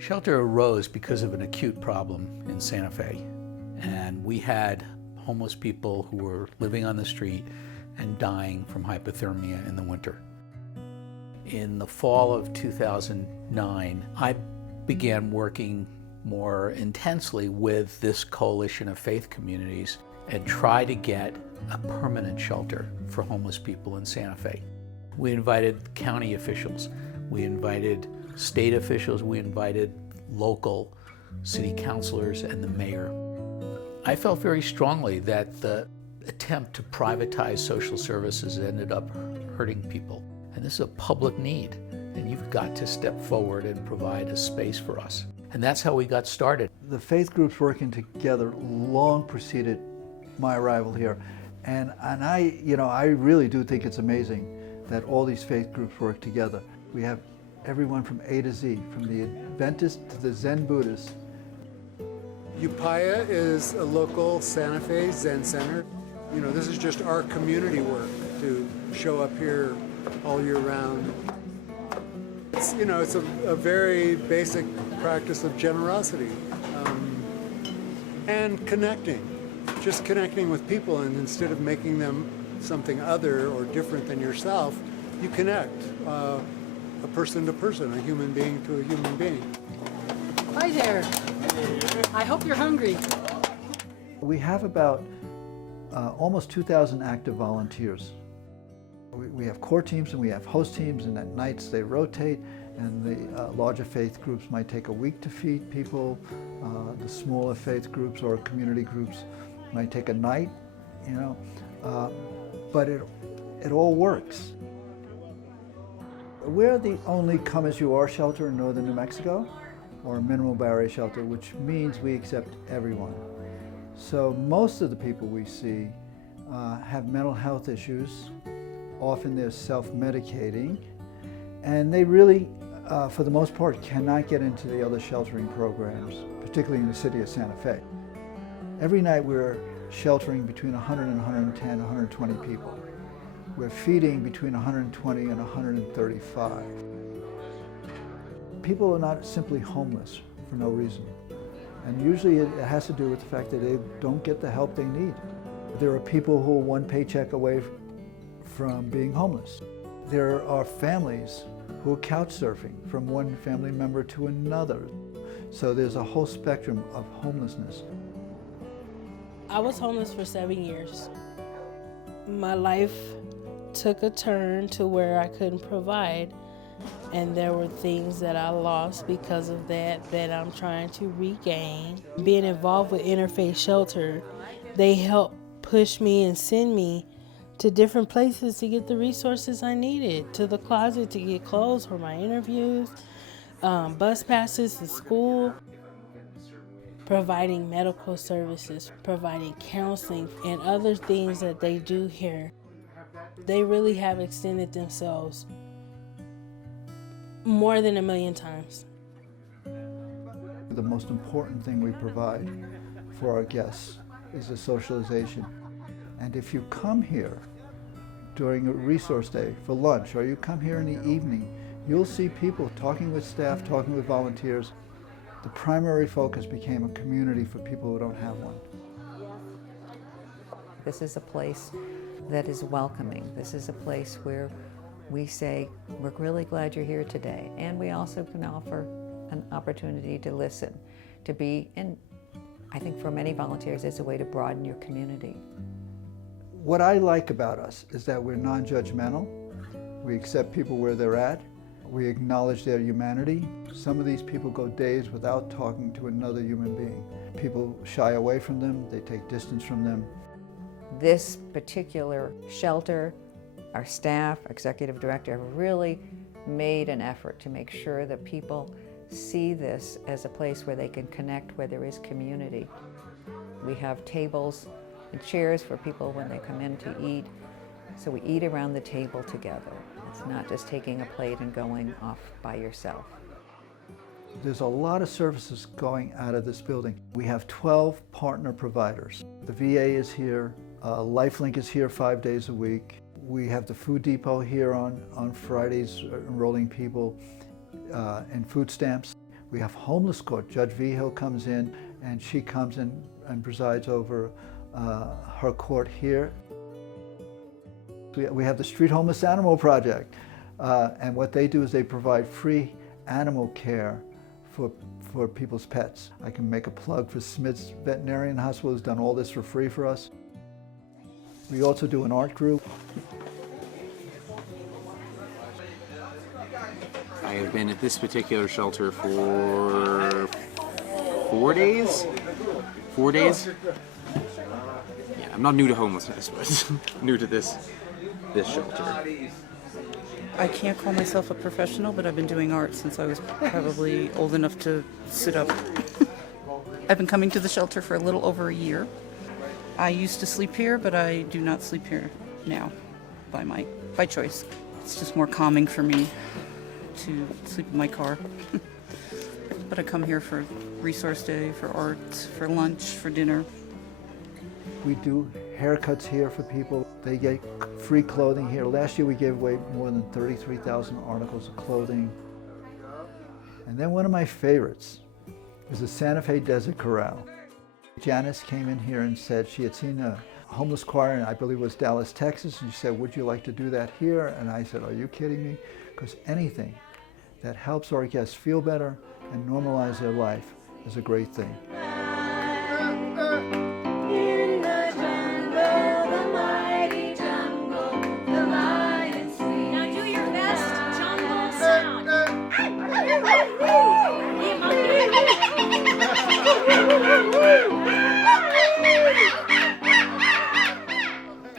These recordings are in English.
Shelter arose because of an acute problem in Santa Fe. And we had homeless people who were living on the street and dying from hypothermia in the winter. In the fall of 2009, I began working more intensely with this coalition of faith communities and try to get a permanent shelter for homeless people in Santa Fe. We invited county officials, we invited state officials, we invited local city councilors and the mayor. I felt very strongly that the attempt to privatize social services ended up hurting people. And this is a public need, and you've got to step forward and provide a space for us. And that's how we got started. The faith groups working together long preceded my arrival here. And I really do think it's amazing that all these faith groups work together. We have everyone from A to Z, from the Adventist to the Zen Buddhist. Upaya is a local Santa Fe Zen center. You know, this is just our community work to show up here all year round. It's a very basic practice of generosity and connecting, just connecting with people, and instead of making them something other or different than yourself, you connect a person to person, a human being to a human being. Hi there. I hope you're hungry. We have about almost 2,000 active volunteers. We have core teams and we have host teams, and at nights they rotate, and the larger faith groups might take a week to feed people. The smaller faith groups or community groups might take a night, but it all works. We're the only come-as-you-are shelter in northern New Mexico, or a minimal barrier shelter, which means we accept everyone. So most of the people we see have mental health issues. Often they're self-medicating, and they really, for the most part, cannot get into the other sheltering programs, particularly in the city of Santa Fe. Every night we're sheltering between 100 and 110, 120 people. We're feeding between 120 and 135. People are not simply homeless for no reason. And usually it has to do with the fact that they don't get the help they need. There are people who are one paycheck away from being homeless. There are families who are couch surfing from one family member to another. So there's a whole spectrum of homelessness. I was homeless for 7 years. My life took a turn to where I couldn't provide, and there were things that I lost because of that I'm trying to regain. Being involved with Interfaith Shelter, they help push me and send me to different places to get the resources I needed, to the closet to get clothes for my interviews, bus passes to school, providing medical services, providing counseling, and other things that they do here. They really have extended themselves more than 1,000,000 times. The most important thing we provide for our guests is a socialization. And if you come here during a resource day for lunch, or you come here in the evening, you'll see people talking with staff, talking with volunteers. The primary focus became a community for people who don't have one. This is a place that is welcoming. This is a place where we say, we're really glad you're here today. And we also can offer an opportunity to listen, to be, and I think for many volunteers, it's a way to broaden your community. What I like about us is that we're non-judgmental. We accept people where they're at. We acknowledge their humanity. Some of these people go days without talking to another human being. People shy away from them, they take distance from them. This particular shelter, our staff, executive director, have really made an effort to make sure that people see this as a place where they can connect, where there is community. We have tables and chairs for people when they come in to eat, so we eat around the table together. It's not just taking a plate and going off by yourself. There's a lot of services going out of this building. We have 12 partner providers. The VA is here, LifeLink is here 5 days a week. We have the Food Depot here on Fridays, enrolling people in food stamps. We have homeless court. Judge Vigil comes in, and she comes in and presides over her court here. We have the Street Homeless Animal Project, and what they do is they provide free animal care for people's pets. I can make a plug for Smith's Veterinarian Hospital, who's done all this for free for us. We also do an art group. I have been at this particular shelter for 4 days. 4 days? Yeah, I'm not new to homelessness, but new to this shelter. I can't call myself a professional, but I've been doing art since I was probably old enough to sit up. I've been coming to the shelter for a little over a year. I used to sleep here, but I do not sleep here now by choice. It's just more calming for me to sleep in my car. But I come here for resource day, for art, for lunch, for dinner. We do haircuts here for people. They get free clothing here. Last year we gave away more than 33,000 articles of clothing. And then one of my favorites is the Santa Fe Desert Corral. Janice came in here and said she had seen a homeless choir in, I believe it was Dallas, Texas, and she said, would you like to do that here? And I said, are you kidding me? Because anything that helps our guests feel better and normalize their life is a great thing.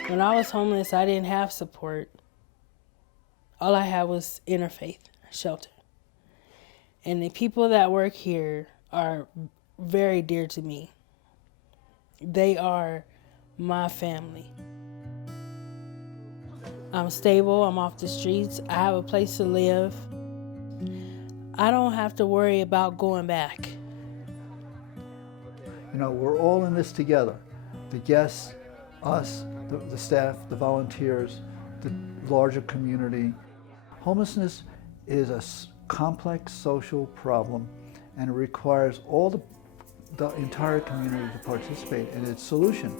When I was homeless, I didn't have support. All I had was Interfaith Shelter. And the people that work here are very dear to me. They are my family. I'm stable, I'm off the streets, I have a place to live. I don't have to worry about going back. You know, we're all in this together. The guests, us, the staff, the volunteers, the larger community. Homelessness is a complex social problem, and it requires all the entire community to participate in its solution.